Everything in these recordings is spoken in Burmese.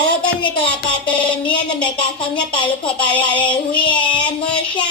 အားလုံးပဲမင်္ဂလာပါတယ်။နေ့ရက်နာမည်ကဆောင်းမြတ်ပါလို့ခေါ်ပါရတယ်။ဝီယေမရှာ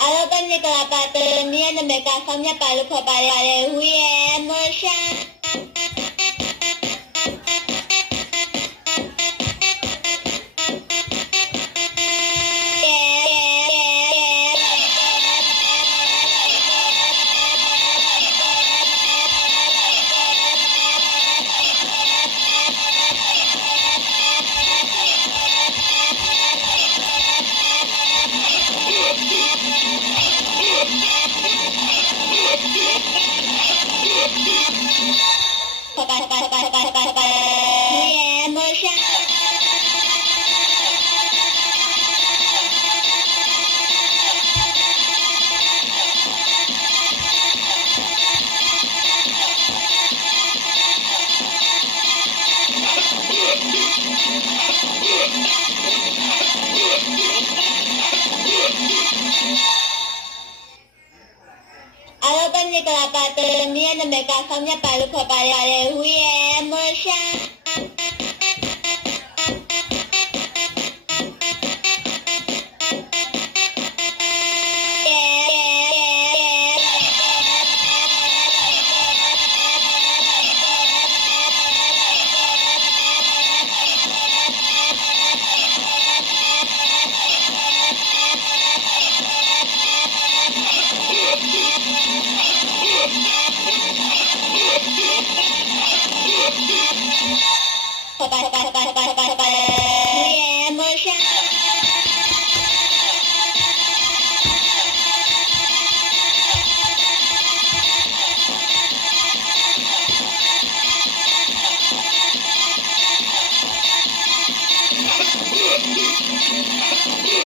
အားလုံးပဲမင်္ဂလာပါတယ်။နေ့ရက်နာမည်ကဆောင်းမြတ်ပါလို့ခေါ်ပါရတယ်။ဝီယေမရှာအားလုံးပဲမင်္ဂလာပါတယ်။နေ့ရက်နာမည်ကဆောင်းမြတ်ပါလို့ခေါ်ပါရတယ်။ဝီယေမရှာ